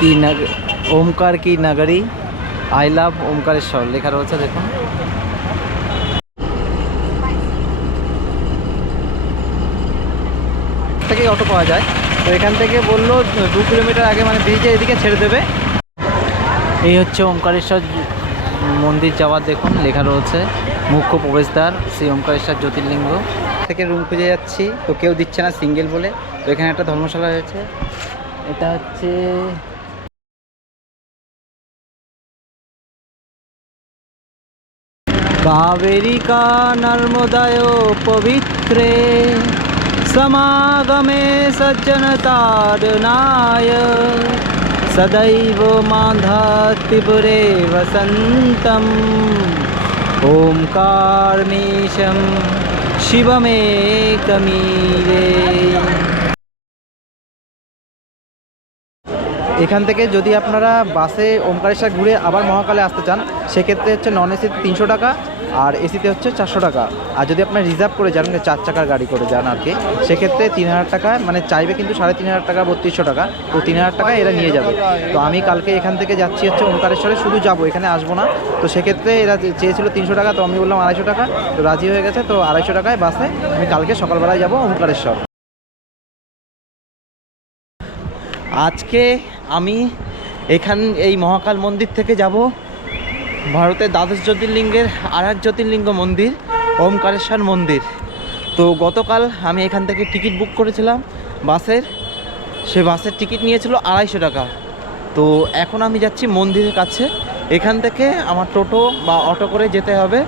কি ওমকার কি নগরী? I love Omkareshwar. লেখা রয়েছে, দেখুন। থেকে অটো পাওয়া যায়। তো এখান থেকে বলল, দু কিলোমিটার আগে মানে ব্রিজের এদিকে ছেড়ে দেবে। এই হচ্ছে ওমকারেশ্বর মন্দির যাওয়ার, দেখুন, লেখা রয়েছে। মুখ্য প্রবেশদ্বার, শ্রী ওমকারেশ্বর জ্যোতির্লিঙ্গ। থেকে রুম খুঁজে যাচ্ছি, তো কেউ দিচ্ছে না সিঙ্গেল বলে। তো এখানে একটা ধর্মশালা রয়েছে এটা হচ্ছে कावेरिका नर्मदयो पवित्रे समागमे सज्जनतार्नाय सदैव मान्धा वसन्तम् ओङ्कारीशं शिवमेकमीरे। এখান থেকে যদি আপনারা বাসে ওমকারেশ্বর ঘুরে আবার মহাকালে আসতে চান, সেক্ষেত্রে হচ্ছে নন এসিতে তিনশো টাকা আর এসিতে হচ্ছে চারশো টাকা। আর যদি আপনার রিজার্ভ করে যান মানে চার চাকার গাড়ি করে যান আর কি, সেক্ষেত্রে তিন হাজার টাকা মানে চাইবে কিন্তু সাড়ে তিন হাজার টাকা, বত্রিশশো টাকা। তো তিন হাজার টাকা এরা নিয়ে যাবে। তো আমি কালকে এখান থেকে যাচ্ছি হচ্ছে ওমকারেশ্বরে, শুধু যাব, এখানে আসব না। তো সেক্ষেত্রে এরা চেয়েছিল তিনশো টাকা, তো আমি বললাম আড়াইশো টাকা। তো রাজি হয়ে গেছে, তো আড়াইশো টাকায় বাসে আমি কালকে সকালবেলায় যাব ওমকারেশ্বর। আজকে আমি এখান, এই মহাকাল মন্দির থেকে যাব। ভারতের দ্বাদশ জ্যোতির্লিঙ্গের আর এক জ্যোতির্লিঙ্গ মন্দির, ওমকারেশ্বর মন্দির। তো গতকাল আমি এখান থেকে টিকিট বুক করেছিলাম বাসের। সে বাসের টিকিট নিয়েছিল আড়াইশো টাকা। তো এখন আমি যাচ্ছি মন্দিরের কাছে। এখান থেকে আমার টোটো বা অটো করে যেতে হবে।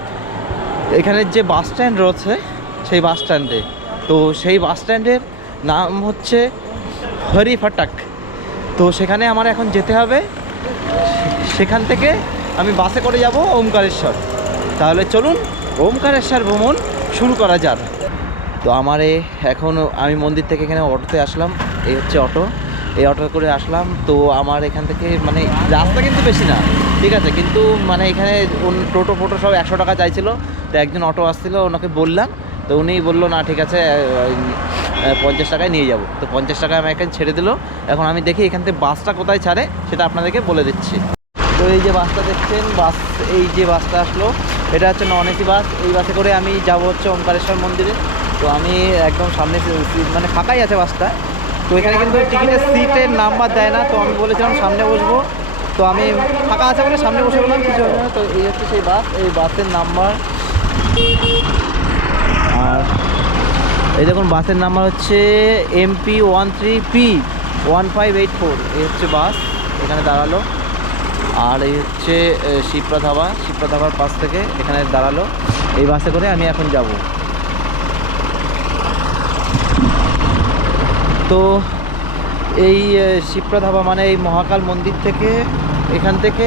এখানের যে বাস স্ট্যান্ড রয়েছে, সেই বাস স্ট্যান্ডে। তো সেই বাস স্ট্যান্ডের নাম হচ্ছে হরি ফাটাক তো সেখানে আমার এখন যেতে হবে। সেখান থেকে আমি বাসে করে যাব ওমকারেশ্বর। তাহলে চলুন ওমকারেশ্বর ভ্রমণ শুরু করা যাক। তো আমার এখন আমি মন্দির থেকে এখানে অটোতে আসলাম, এই হচ্ছে অটো। এই অটো করে আসলাম, তো আমার এখান থেকে মানে রাস্তা কিন্তু বেশি না, ঠিক আছে? কিন্তু মানে এখানে টোটো ফোটো সব একশো টাকা চাইছিলো, তো একজন অটো আসছিল, ওনাকে বললাম, তো উনি বলল, না, ঠিক আছে পঞ্চাশ টাকায় নিয়ে যাব। তো পঞ্চাশ টাকায় আমি এখানে ছেড়ে দিল। এখন আমি দেখি এখান থেকে বাসটা কোথায় ছাড়ে, সেটা আপনাদেরকে বলে দিচ্ছি। তো এই যে বাসটা দেখছেন, বাস, এই যে বাসটা আসলো, এটা হচ্ছে নন এসি বাস। এই বাসে করে আমি যাব হচ্ছে ওমকারেশ্বর মন্দিরে। তো আমি একদম সামনে মানে ফাঁকাই আছে বাসটা। তো এখানে কিন্তু টিকিটের সিটের নাম্বার দেয় না, তো আমি বলেছিলাম সামনে বসবো। তো আমি ফাঁকা আছে বলে সামনে বসে বললাম কিছু হবে না। তো এই হচ্ছে সেই বাস, এই বাসের নাম্বার। আর এই দেখুন বাসের নাম্বার হচ্ছে MP one three P one five eight four এই হচ্ছে বাস এখানে দাঁড়াল। আর এই হচ্ছে এ, শিপ্রা ধাবা শিপ্রা ধাবার পাশ থেকে এখানে দাঁড়াল। এই বাসে করে আমি এখন যাব। তো এই শিপ্রা ধাবা মানে এই মহাকাল মন্দির থেকে এখান থেকে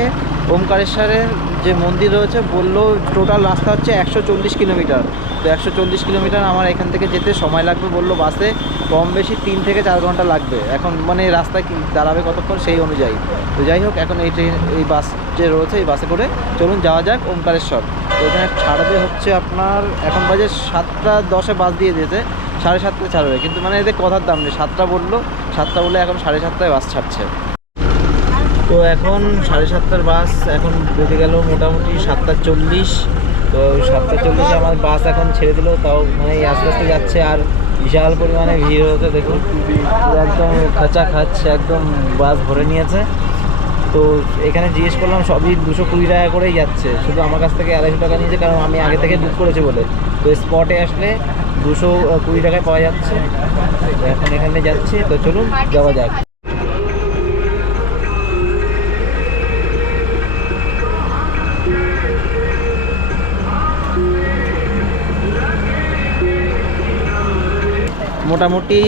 ওমকারেশ্বরের যে মন্দির রয়েছে বলল টোটাল রাস্তা হচ্ছে একশো চল্লিশ কিলোমিটার। তো একশো চল্লিশ কিলোমিটার আমার এখান থেকে যেতে সময় লাগবে বলল বাসে, কম বেশি তিন থেকে চার ঘণ্টা লাগবে। এখন মানে রাস্তায় কি দাঁড়াবে কতক্ষণ সেই অনুযায়ী। তো যাই হোক, এখন এই ট্রেন, এই বাস যে রয়েছে এই বাসে করে চলুন যাওয়া যাক ওমকারেশ্বর। তো এখানে ছাড়বে হচ্ছে আপনার এখন বাজে সাতটা দশে বাস দিয়ে দিয়েছে সাড়ে সাতটায় ছাড়বে। কিন্তু মানে এদের কথার দাম নেই। সাতটা বলল, সাতটা বলে এখন সাড়ে সাতটায় বাস ছাড়ছে। তো এখন সাড়ে সাতটার বাস এখন বেঁধে গেল মোটামুটি সাতটা চল্লিশ। তো সাতটা চল্লিশে আমার বাস এখন ছেড়ে দিল, তাও মানে আস্তে আস্তে যাচ্ছে আর বিশাল পরিমাণে ভিড় হতে দেখুন। একদম খাঁচা খাচ্ছে একদম বাস ভরে নিয়েছে। তো এখানে জিজ্ঞেস করলাম, সবই দুশো কুড়ি টাকা করেই যাচ্ছে। শুধু আমার কাছ থেকে আড়াইশো টাকা নিয়েছে, কারণ আমি আগে থেকে বুক করেছি বলে। তো স্পটে আসলে দুশো কুড়ি টাকায় পাওয়া যাচ্ছে। এখন এখানে যাচ্ছি, তো চলুন, যাওয়া যাক। মোটামুটি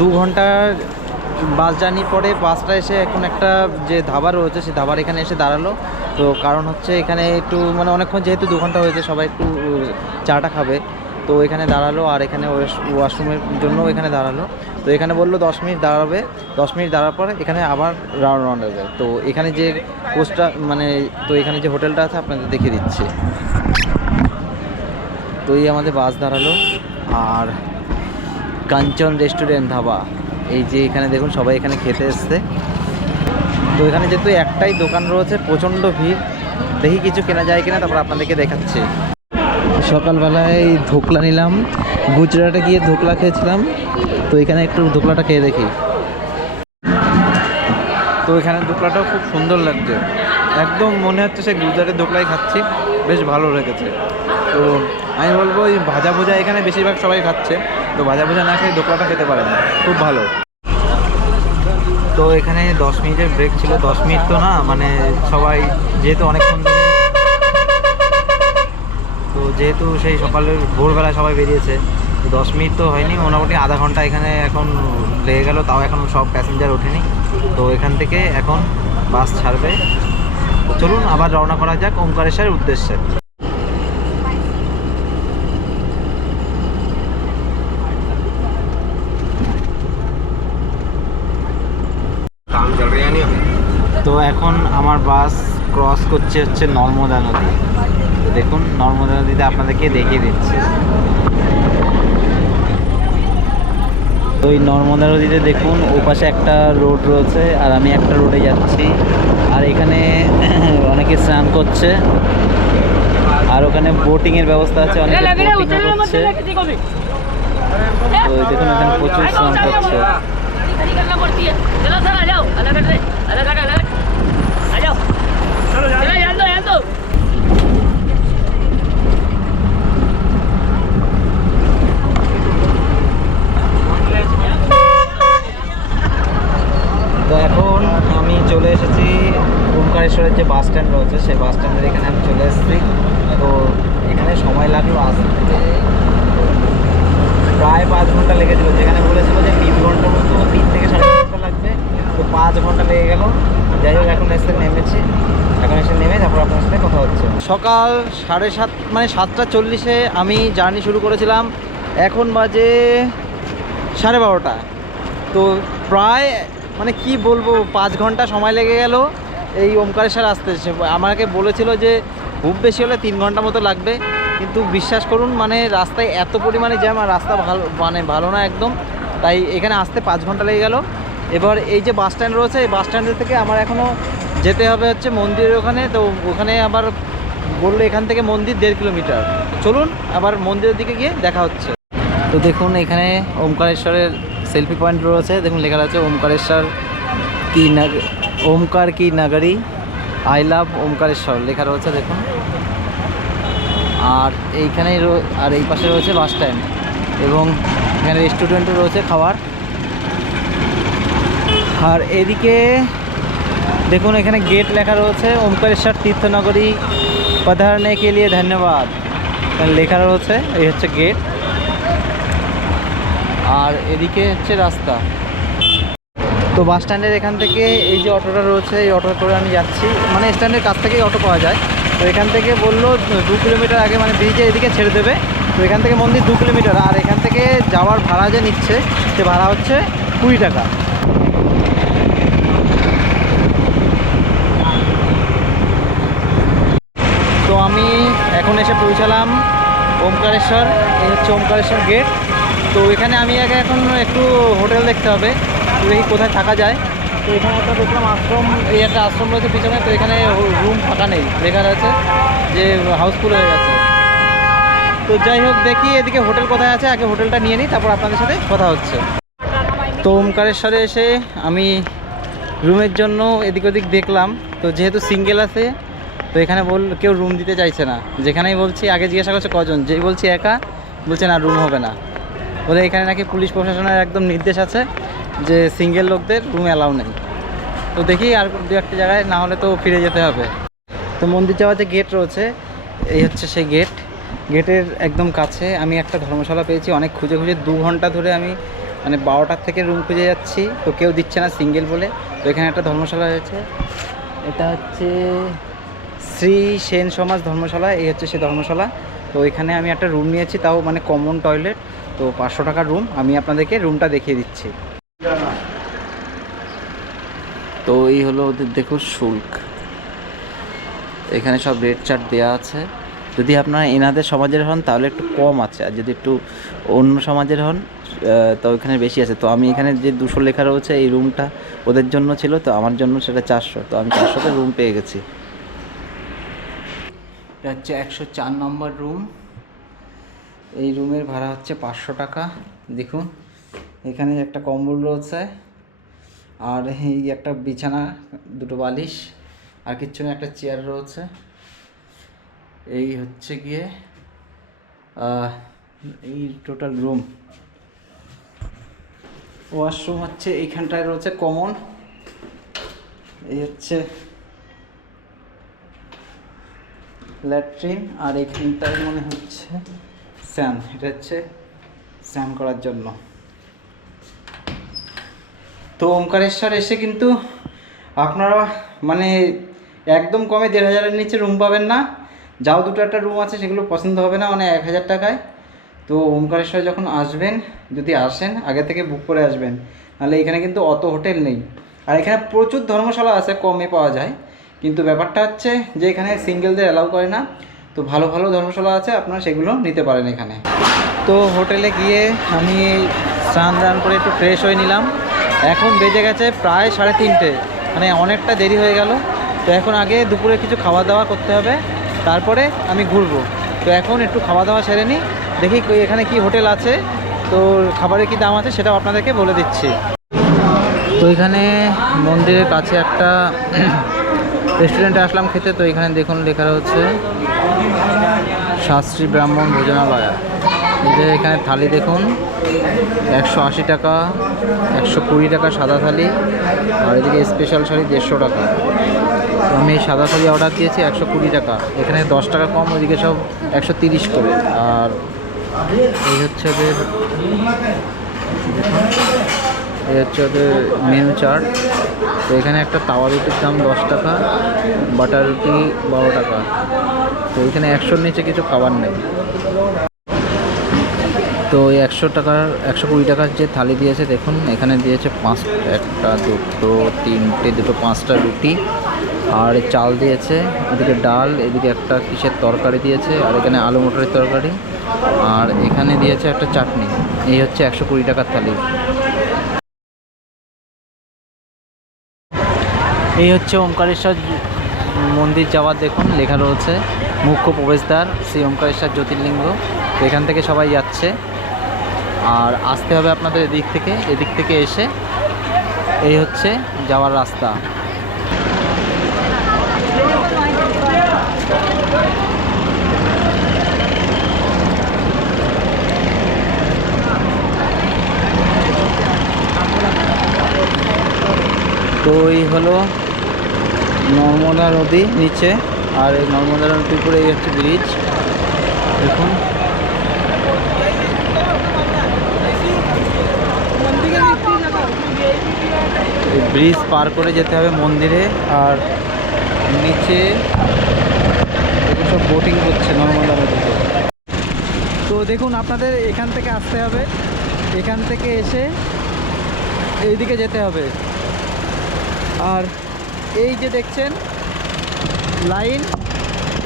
দু ঘণ্টার বাস জার্নির পরে বাসটা এসে এখন একটা যে ধাবা রয়েছে সেই ধাবার এখানে এসে দাঁড়াল। তো কারণ হচ্ছে এখানে একটু মানে অনেকক্ষণ যেহেতু দু ঘণ্টা হয়েছে, সবাই একটু চাটা খাবে। তো এখানে দাঁড়াল আর এখানে ওয়াশরুমের জন্য এখানে দাঁড়াল। তো এখানে বলল দশ মিনিট দাঁড়াবে। দশ মিনিট দাঁড়ার পরে এখানে আবার রাউন্ড রাউন্ড হবে তো এখানে যে পোস্টটা মানে তো এখানে যে হোটেলটা আছে, আপনাদের দেখিয়ে দিচ্ছি। তো এই আমাদের বাস দাঁড়াল। আর কাঞ্চন রেস্টুরেন্ট, ধাবা। এই যে এখানে দেখুন সবাই এখানে খেতে এসছে। তো এখানে যেহেতু একটাই দোকান রয়েছে, প্রচণ্ড ভিড়। দেখি কিছু কেনা যায় কিনা, তারপর আপনাদেরকে দেখাচ্ছি। সকালবেলায় ধোকলা নিলাম। গুজরাটে গিয়ে ধোকলা খেয়েছিলাম। তো এখানে একটু ধোকলাটা খেয়ে দেখি। তো এখানে ধোকলাটাও খুব সুন্দর লাগছে। একদম মনে হচ্ছে সে গুজরাটের ধোকলাই খাচ্ছি। বেশ ভালো লেগেছে। তো আমি বলব এই ভাজা ভুজা এখানে বেশিরভাগ সবাই খাচ্ছে। তো ভাজা ভুজা না খেয়ে ধোকলাটা খেতে পারে না। খুব ভালো। তো এখানে দশ মিনিটের ব্রেক ছিল। দশ মিনিট তো না মানে সবাই যেহেতু অনেকক্ষণ ধরে তো যেহেতু সেই সকালের ভোরবেলায় সবাই বেরিয়েছে, তো দশ মিনিট তো হয়নি। মোটামুটি আধা ঘণ্টা এখানে এখন লেগে গেল। তাও এখন সব প্যাসেঞ্জার ওঠেনি। তো এখান থেকে এখন বাস ছাড়বে। চলুন আবার রওনা করা যাক ওমকারেশ্বরের উদ্দেশ্যে। তো এখন আমার বাস ক্রস করছে হচ্ছে নর্মদা নদী। দেখুন নর্মদা নদীতে আপনাদেরকে দেখিয়ে দিচ্ছে। তো এই নর্মদা নদীতে দেখুন ওপাশে একটা রোড রয়েছে আর আমি একটা রোডে যাচ্ছি। এখানে অনেকে স্নান করছে আর ওখানে বোটিং এর ব্যবস্থা আছে অনেক দেখুন এখানে প্রচুর স্নান করছে তো এখন চলে এসেছি। ওমকারেশ্বরের যে বাস স্ট্যান্ড রয়েছে, সেই বাস স্ট্যান্ডের এখানে আমি চলে এসেছি। তো এখানে সময় লাগল আসতে প্রায় পাঁচ ঘণ্টা লেগেছিল। যেখানে বলেছিল যে তিন ঘণ্টা মতো তিন থেকে সাড়ে ঘণ্টা লাগবে। তো পাঁচ ঘণ্টা লেগে গেল। যাই হোক, এখন এসে নেমেছি। এখন এসে নেমে তারপর আপনার সাথে কথা হচ্ছে। সকাল সাড়ে সাত মানে সাতটা চল্লিশে আমি জার্নি শুরু করেছিলাম। এখন বাজে সাড়ে বারোটা। তো প্রায় মানে কি বলব, পাঁচ ঘণ্টা সময় লেগে গেল, এই ওমকারেশ্বর আসতে। আমাকে বলেছিল যে খুব বেশি হলে তিন ঘণ্টা মতো লাগবে, কিন্তু বিশ্বাস করুন মানে রাস্তায় এত পরিমাণে জ্যাম আর রাস্তা ভালো মানে ভালো না একদম, তাই এখানে আসতে পাঁচ ঘণ্টা লেগে গেল। এবার এই যে বাস স্ট্যান্ড রয়েছে, এই বাস স্ট্যান্ডের থেকে আমার এখনও যেতে হবে হচ্ছে মন্দিরের ওখানে, তো ওখানে আবার বলল এখান থেকে মন্দির দেড় কিলোমিটার। চলুন, আবার মন্দিরের দিকে গিয়ে দেখা হচ্ছে। তো দেখুন, এখানে ওমকারেশ্বরের সেলফি পয়েন্ট রয়েছে। দেখুন, লেখা আছে ওমকারেশ্বর কি ওমকার কি নাগারি, আই লাভ ওমকারেশ্বর, লেখা রয়েছে, দেখুন। আর এইখানেই আর এই পাশে রয়েছে বাস স্ট্যান্ড এবং এখানে রেস্টুরেন্টও রয়েছে খাবার আর এদিকে দেখুন, এখানে গেট লেখা রয়েছে, ওমকারেশ্বর তীর্থনগরী পধারনে কে লিয়ে ধন্যবাদ। লেখা রয়েছে, এই হচ্ছে গেট। আর এদিকে হচ্ছে রাস্তা। তো বাস স্ট্যান্ডের এখান থেকে এই যে অটোটা রয়েছে, এই অটো করে আমি যাচ্ছি। মানে স্ট্যান্ডের কাছ থেকেই অটো পাওয়া যায়। তো এখান থেকে বলল, দু কিলোমিটার আগে মানে ব্রিজের এদিকে ছেড়ে দেবে। তো এখান থেকে মন্দির দু কিলোমিটার। আর এখান থেকে যাওয়ার ভাড়া যে নিচ্ছে, সে ভাড়া হচ্ছে কুড়ি টাকা। তো আমি এখন এসে পৌঁছালাম ওমকারেশ্বর, এই হচ্ছে ওমকারেশ্বর গেট তো এখানে আমি আগে এখন একটু হোটেল দেখতে হবে দেখি কোথায় থাকা যায়। তো এখানে একটা দেখলাম আশ্রম, এই একটা আশ্রম রয়েছে পিছনে, তো এখানে রুম ফাঁকা নেই লেখা রয়েছে যে হাউসফুল হয়ে গেছে। তো যাই হোক, দেখি এদিকে হোটেল কোথায় আছে, আগে হোটেলটা নিয়ে নিই, তারপর আপনাদের সাথে কথা হচ্ছে। তো ওমকারেশ্বরে এসে আমি রুমের জন্য এদিক ওদিক দেখলাম, তো যেহেতু সিঙ্গেল আছে, তো এখানে বল, কেউ রুম দিতে চাইছে না। যেখানেই বলছি, আগে জিজ্ঞাসা করছে কজন, যেই বলছি একা, বলছে না রুম হবে না। বলে এখানে নাকি পুলিশ প্রশাসনের একদম নির্দেশ আছে যে সিঙ্গেল লোকদের রুম অ্যালাউ নেই। তো দেখি আর দু একটা জায়গায় না হলে তো ফিরে যেতে হবে। তো মন্দির যাওয়ার যে গেট রয়েছে, এই হচ্ছে সেই গেট গেটের একদম কাছে আমি একটা ধর্মশালা পেয়েছি, অনেক খুঁজে খুঁজে দু ঘণ্টা ধরে আমি মানে বারোটার থেকে রুম খুঁজে যাচ্ছি, তো কেউ দিচ্ছে না সিঙ্গেল বলে। তো এখানে একটা ধর্মশালা হয়েছে এটা হচ্ছে শ্রী সেন সমাজ ধর্মশালা, এই হচ্ছে সেই ধর্মশালা। তো এখানে আমি একটা রুম নিয়েছি, তাও মানে কমন টয়লেট তো পাঁচশো টাকার রুম আমি আপনাদেরকে রুমটা দেখিয়ে দিচ্ছি। তো এই হলো ওদের দেখো শুল্ক। এখানে সব রেট চার্ট দেওয়া আছে। যদি আপনারা এনাদের সমাজের হন, তাহলে একটু কম আছে। আর যদি একটু অন্য সমাজের হন তো ওইখানে বেশি আছে। তো আমি এখানে যে দুশো লেখা রয়েছে, এই রুমটা ওদের জন্য ছিল, তো আমার জন্য সেটা চারশো। তো আমি চারশোতে রুম পেয়ে গেছি। এটা হচ্ছে একশো চার নম্বর রুম এই রুমের ভাড়া হচ্ছে পাঁচশো টাকা। দেখুন, এখানে একটা কম্বল রয়েছে, আর এই একটা বিছানা, দুটো বালিশ, আর কিচ্ছু না, একটা চেয়ার রয়েছে। এই হচ্ছে গিয়ে এই টোটাল রুম। ওয়াশরুম হচ্ছে এইখানটায় রয়েছে কমন। এই হচ্ছে ল্যাট্রিন, আর এইখানটায় মনে হচ্ছে। স্যান এটা হচ্ছে স্নান করার জন্য। তো ওমকারেশ্বর এসে কিন্তু আপনারা মানে একদম কমে দেড় হাজারের নিচে রুম পাবেন না। যাও দুটো একটা রুম আছে, সেগুলো পছন্দ হবে না মানে এক হাজার টাকায়। তো ওমকারেশ্বর যখন আসবেন, যদি আসেন, আগে থেকে বুক করে আসবেন, নাহলে এখানে কিন্তু অত হোটেল নেই। আর এখানে প্রচুর ধর্মশালা আছে, কমে পাওয়া যায়। কিন্তু ব্যাপারটা হচ্ছে যে এখানে সিঙ্গেলদের অ্যালাউ করে না। তো ভালো ভালো ধর্মশালা আছে, আপনারা সেগুলো নিতে পারেন এখানে। তো হোটেলে গিয়ে আমি স্নান দান করে একটু ফ্রেশ হয়ে নিলাম। এখন বেজে গেছে প্রায় সাড়ে তিনটে মানে অনেকটা দেরি হয়ে গেল। তো এখন আগে দুপুরে কিছু খাওয়া দাওয়া করতে হবে, তারপরে আমি ঘুরবো। তো এখন একটু খাওয়া দাওয়া সেরে নিই, দেখি এখানে কি হোটেল আছে, তো খাবারের কি দাম আছে সেটাও আপনাদেরকে বলে দিচ্ছি। তো এখানে মন্দিরের কাছে একটা রেস্টুরেন্টে আসলাম খেতে, তো এখানে দেখুন লেখা হচ্ছে শাস্ত্রী ব্রাহ্মণ ভোজনালয়। যে এখানে থালি দেখুন, একশো আশি টাকা, একশো কুড়ি টাকা সাদা থালি, আর এদিকে স্পেশাল শাড়ি দেড়শো টাকা। আমি এই সাদা থালি অর্ডার দিয়েছি একশো কুড়ি টাকা। এখানে দশ টাকা কম ওইদিকে সব একশো তিরিশ করে। আর এই হচ্ছে ওদের এই হচ্ছে ওদের মেনু চার্ট তো এখানে একটা তাওয়া রুটির দাম দশ টাকা, বাটার রুটি বারো টাকা। তো এখানে একশোর নিচে কিছু খাবার নেই। তো এই একশো টাকার, একশো কুড়ি টাকার যে থালি দিয়েছে, দেখুন, এখানে দিয়েছে পাঁচ, একটা, দুটো, তিনটে, দুটো, পাঁচটা রুটি। আর চাল দিয়েছে, এদিকে ডাল, এদিকে একটা কিসের তরকারি দিয়েছে, আর এখানে আলু মটরের তরকারি। আর এখানে দিয়েছে একটা চাটনি। এই হচ্ছে একশো কুড়ি টাকার থালি। এই হচ্ছে ওমকারেশ্বর মন্দির যাওয়ার দেখুন, লেখা রয়েছে, মুখ্য প্রবেশদ্বার, শ্রী ওমকারেশ্বর জ্যোতির্লিঙ্গ। এখান থেকে সবাই যাচ্ছে। আর আসতে হবে আপনাদের এদিক থেকে এদিক থেকে এসে এই হচ্ছে যাওয়ার রাস্তা। তো এই হলো নর্মদা নদী নিচে আর এই নর্মদা নদীর উপরে এই হচ্ছে ব্রিজ দেখুন। ব্রিজ পার করে যেতে হবে মন্দিরে আর নিচে সব বোটিং করছে নর্মদা নদীতে। তো দেখুন, আপনাদের এখান থেকে আসতে হবে। এখান থেকে এসে এইদিকে যেতে হবে। আর এই যে দেখছেন, লাইন,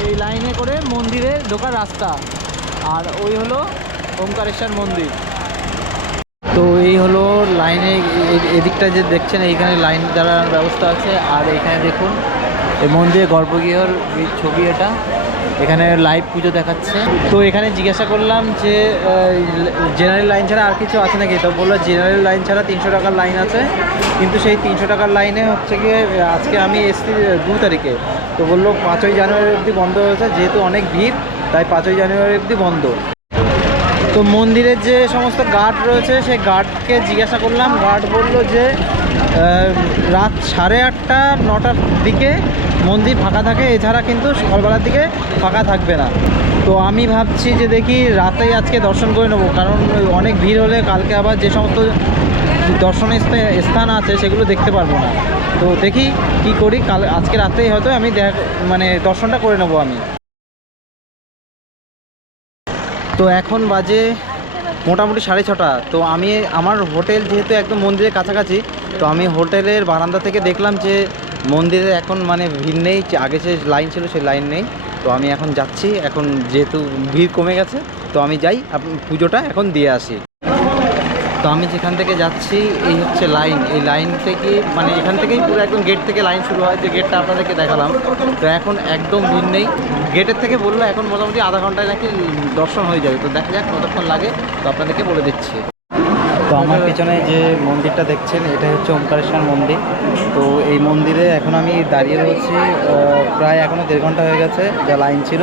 এই লাইনে করে মন্দিরে ঢোকার রাস্তা। আর ওই হলো ওমকারেশ্বর মন্দির। তো এই হলো লাইনে এদিকটা যে দেখছেন, এইখানে লাইন দাঁড়ানোর ব্যবস্থা আছে। আর এখানে দেখুন এই মন্দিরে গর্ভগৃহর ছবি এটা। এখানে লাইভ পুজো দেখাচ্ছে। তো এখানে জিজ্ঞাসা করলাম যে জেনারেল লাইন ছাড়া আর কিছু আছে নাকি? তো বলল জেনারেল লাইন ছাড়া তিনশো টাকার লাইন আছে। কিন্তু সেই তিনশো টাকার লাইনে হচ্ছে গিয়ে আজকে আমি এসছি দু তারিখে। তো বলল পাঁচই জানুয়ারি অবধি বন্ধ হয়েছে, যেহেতু অনেক ভিড়, তাই পাঁচই জানুয়ারি অবধি বন্ধ। তো মন্দিরের যে সমস্ত গার্ড রয়েছে, সেই গার্ডকে জিজ্ঞাসা করলাম। গার্ড বলল যে রাত সাড়ে আটটা, নটার দিকে মন্দির ফাঁকা থাকে, এছাড়া কিন্তু সকালবেলার দিকে ফাঁকা থাকবে না। তো আমি ভাবছি যে দেখি রাতেই আজকে দর্শন করে নেব, কারণ অনেক ভিড় হলে কালকে আবার যে সমস্ত দর্শনীয় স্থান- স্থান আছে সেগুলো দেখতে পারব না। তো দেখি কি করি, কাল, আজকে রাতেই হয়তো আমি দেখ মানে দর্শনটা করে নেব আমি। তো এখন বাজে মোটামুটি সাড়ে ছটা। তো আমি আমার হোটেল যেহেতু একদম মন্দিরের কাছাকাছি, তো আমি হোটেলের বারান্দা থেকে দেখলাম যে মন্দিরে এখন মানে ভিড় নেই আগে যে লাইন ছিল সেই লাইন নেই। তো আমি এখন যাচ্ছি, এখন যেহেতু ভিড় কমে গেছে, তো আমি যাই পুজোটা এখন দিয়ে আসি। তো আমি যেখান থেকে যাচ্ছি, এই হচ্ছে লাইন। এই লাইন থেকে মানে এখান থেকেই পুরো একদম গেট থেকে লাইন শুরু হয়, যে গেটটা আপনাদেরকে দেখালাম। তো এখন একদম ভিড় নেই। গেটের থেকে বলল, এখন মোটামুটি আধা ঘন্টায় নাকি দর্শন হয়ে যাবে। তো দেখা যাক কতক্ষণ লাগে, তো আপনাদেরকে বলে দিচ্ছি। তো আমার পিছনে যে মন্দিরটা দেখছেন এটা হচ্ছে ওমকারেশ্বর মন্দির। তো এই মন্দিরে এখন আমি দাঁড়িয়ে রয়েছি প্রায় এখনও দেড় ঘণ্টা হয়ে গেছে, যা লাইন ছিল।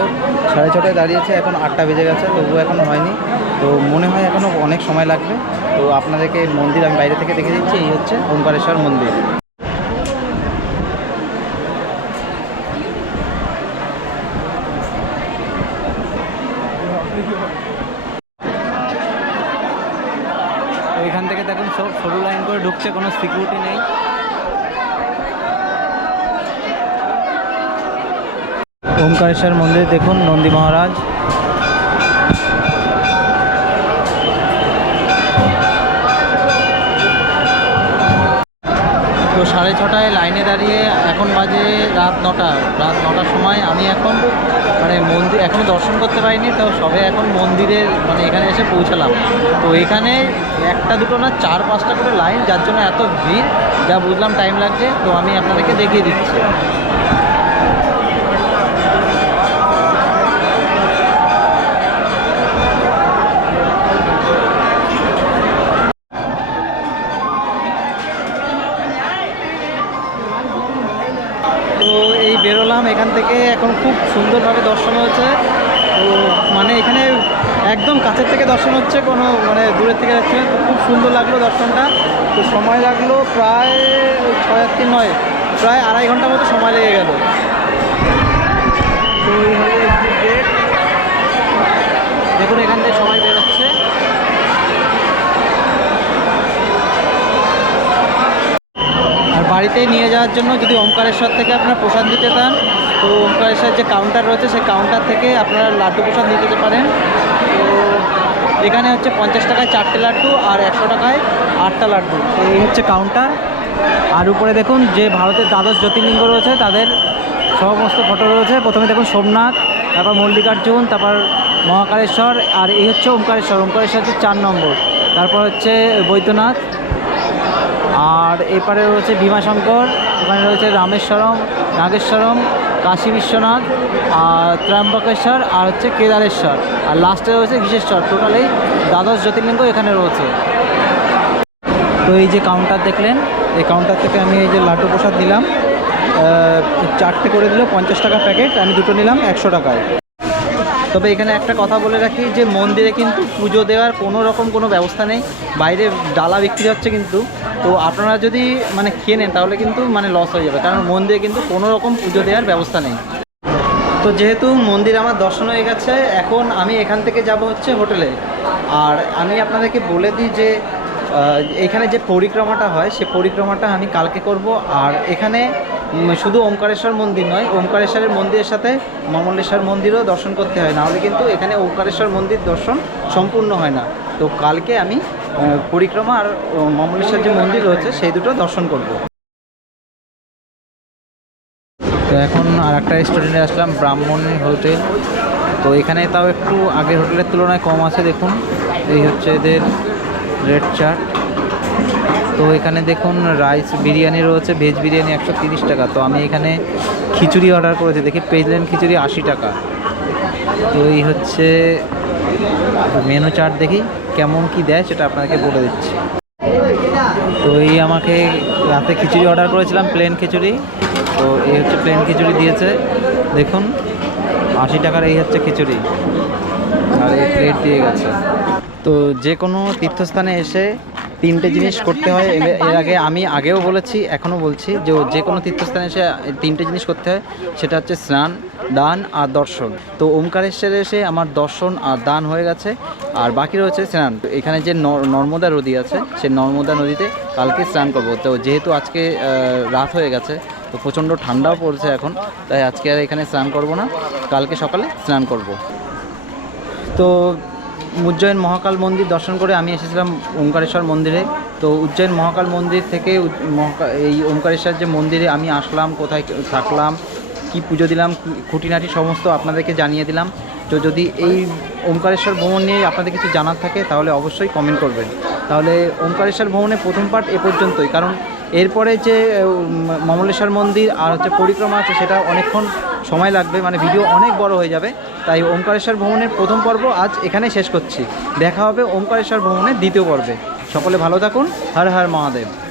সাড়ে ছটায় দাঁড়িয়েছে, এখন আটটা বেজে গেছে, তবুও এখনও হয়নি। তো মনে হয় এখনও অনেক সময় লাগবে। তো আপনাদেরকে মন্দির আমি বাইরে থেকে দেখে দিচ্ছি, এই হচ্ছে ওমকারেশ্বর মন্দির তো এখান থেকে দেখুন সব সরু লাইন করে ঢুকছে কোনো সিকিউরিটি নেই। ওমকারেশ্বর মন্দির দেখুন নন্দী মহারাজ। তো সাড়ে ছটায় লাইনে দাঁড়িয়ে এখন বাজে রাত নটা। রাত নটার সময় আমি এখন মানে মন্দির এখনও দর্শন করতে পারিনি, তো সবে এখন মন্দিরের মানে এখানে এসে পৌঁছালাম। তো এখানে একটা দুটো না চার পাঁচটা করে লাইন, যার জন্য এত ভিড়, যা বুঝলাম টাইম লাগছে, তো আমি আপনাদেরকে দেখিয়ে দিচ্ছি। বেরোলাম, এখান থেকে এখন খুব সুন্দরভাবে দর্শন হচ্ছে তো মানে এখানে একদম কাছের থেকে দর্শন হচ্ছে, কোনো মানে দূরের থেকে যাচ্ছে। তো খুব সুন্দর লাগল দর্শনটা তো সময় লাগল প্রায় ছয় আর তিন নয়, প্রায় আড়াই ঘণ্টা মতো সময় লেগে গেল। দেখুন এখান থেকে সময় বেরোচ্ছে আর বাড়িতে নিয়ে যাওয়ার জন্য যদি ওমকারেশ্বর থেকে আপনারা প্রসাদ নিতে চান, তো ওমকারেশ্বর যে কাউন্টার রয়েছে সেই কাউন্টার থেকে আপনারা লাড্ডু প্রসাদ যেতে পারেন। তো এখানে হচ্ছে পঞ্চাশ টাকায় চারটে লাড্ডু আর একশো টাকায় আটটা লাড্ডু। তো এই হচ্ছে কাউন্টার আর উপরে দেখুন যে ভারতের দ্বাদশ জ্যোতির্লিঙ্গ রয়েছে, তাদের সমস্ত ফটো রয়েছে। প্রথমে দেখুন সোমনাথ, তারপর মল্লিকার্জুন, তারপর মহাকালেশ্বর, আর এই হচ্ছে ওমকারেশ্বর। ওমকারেশ্বর হচ্ছে চার নম্বর। তারপর হচ্ছে বৈদ্যনাথ আর এপারে রয়েছে ভীমাশঙ্কর ওখানে রয়েছে রামেশ্বরম, নাগেশ্বরম, কাশী বিশ্বনাথ, আর ত্র্যম্বকেশ্বর, আর হচ্ছে কেদারেশ্বর। আর লাস্টে রয়েছে ঘিসেশ্বর। টোটালি দ্বাদশ জ্যোতির্লিঙ্গ এখানে রয়েছে। তো এই যে কাউন্টার দেখলেন, এই কাউন্টার থেকে আমি এই যে লাড্ডু প্রসাদ নিলাম। চারটে করে দিল, পঞ্চাশ টাকা প্যাকেট আমি দুটো নিলাম, একশো টাকায়। তবে এখানে একটা কথা বলে রাখি যে মন্দিরে কিন্তু পুজো দেওয়ার কোনো রকম কোনো ব্যবস্থা নেই। বাইরে ডালা বিক্রি হচ্ছে কিন্তু। তো আপনারা যদি মানে কেনেন তাহলে কিন্তু মানে লস হয়ে যাবে। কারণ মন্দিরে কিন্তু কোনো রকম পুজো দেওয়ার ব্যবস্থা নেই। তো যেহেতু মন্দির আমার দর্শন হয়ে গেছে, এখন আমি এখান থেকে যাব হচ্ছে হোটেলে। আর আমি আপনাদেরকে বলে দিই যে এখানে যে পরিক্রমাটা হয়, সে পরিক্রমাটা আমি কালকে করব। আর এখানে শুধু ওমকারেশ্বর মন্দির নয়, ওমকারেশ্বরের মন্দিরের সাথে মমলেশ্বর মন্দিরও দর্শন করতে হয়। নাহলে কিন্তু এখানে ওমকারেশ্বর মন্দির দর্শন সম্পূর্ণ হয় না। তো কালকে আমি পরিক্রমা আর মমলেশ্বর যে মন্দির রয়েছে, সেই দুটো দর্শন করব। তো এখন আর একটা রেস্টুরেন্টে আসলাম, ব্রাহ্মণী হোটেল। তো এখানে তাও একটু আগের হোটেলের তুলনায় কম আছে, দেখুন। এই হচ্ছে এদের রেড চাট তো এখানে দেখুন রাইস বিরিয়ানি রয়েছে, ভেজ বিরিয়ানি একশো টাকা। তো আমি এখানে খিচুড়ি অর্ডার করেছি, দেখি পেজলেন খিচুড়ি আশি টাকা। তো এই হচ্ছে মেনু চার্ট দেখি, কেমন কি দেয় সেটা আপনাকে বলে দিচ্ছি। তো এই আমাকে রাতে খিচুড়ি অর্ডার করেছিলাম প্লেন খিচুড়ি। তো এই হচ্ছে প্লেন খিচুড়ি দিয়েছে, দেখুন, আশি টাকার এই হচ্ছে খিচুড়ি। আর এই প্লেট দিয়ে গেছে। তো যে কোনো তীর্থস্থানে এসে তিনটে জিনিস করতে হয়। এর- আগে আমি আগেও বলেছি এখনও বলছি যে যে কোনো তীর্থস্থানে এসে তিনটে জিনিস করতে হয়। সেটা হচ্ছে স্নান দান আর দর্শন। তো ওমকারেশ্বরে এসে আমার দর্শন আর দান হয়ে গেছে। আর বাকি রয়েছে স্নান। তো এখানে যে নর- নর্মদা নদী আছে সেই নর্মদা নদীতে কালকে স্নান করব। তো যেহেতু আজকে রাত হয়ে গেছে তো প্রচণ্ড ঠান্ডাও পড়ছে এখন তাই আজকে আর এখানে স্নান করব না। কালকে সকালে স্নান করব। তো উজ্জয়ন মহাকাল মন্দির দর্শন করে আমি এসেছিলাম ওমকারেশ্বর মন্দিরে। তো উজ্জয়ন মহাকাল মন্দির থেকে এই ওমকারেশ্বর যে মন্দিরে আমি আসলাম, কোথায় থাকলাম, কি পুজো দিলাম খুঁটিনাটি সমস্ত আপনাদেরকে জানিয়ে দিলাম। তো যদি এই ওমকারেশ্বর ভ্রমণ নিয়ে আপনাদের কিছু জানার থাকে, তাহলে অবশ্যই কমেন্ট করবেন। তাহলে ওমকারেশ্বর ভ্রমণের প্রথম পার্ট এ পর্যন্তই, কারণ এরপরে যে মমলেশ্বর মন্দির আর হচ্ছে পরিক্রমা আছে, সেটা অনেকক্ষণ সময় লাগবে মানে ভিডিও অনেক বড় হয়ে যাবে। তাই ওমকারেশ্বর ভ্রমণের প্রথম পর্ব আজ এখানে শেষ করছি। দেখা হবে ওমকারেশ্বর ভ্রমণের দ্বিতীয় পর্বে। সকলে ভালো থাকুন। হর হর মহাদেব।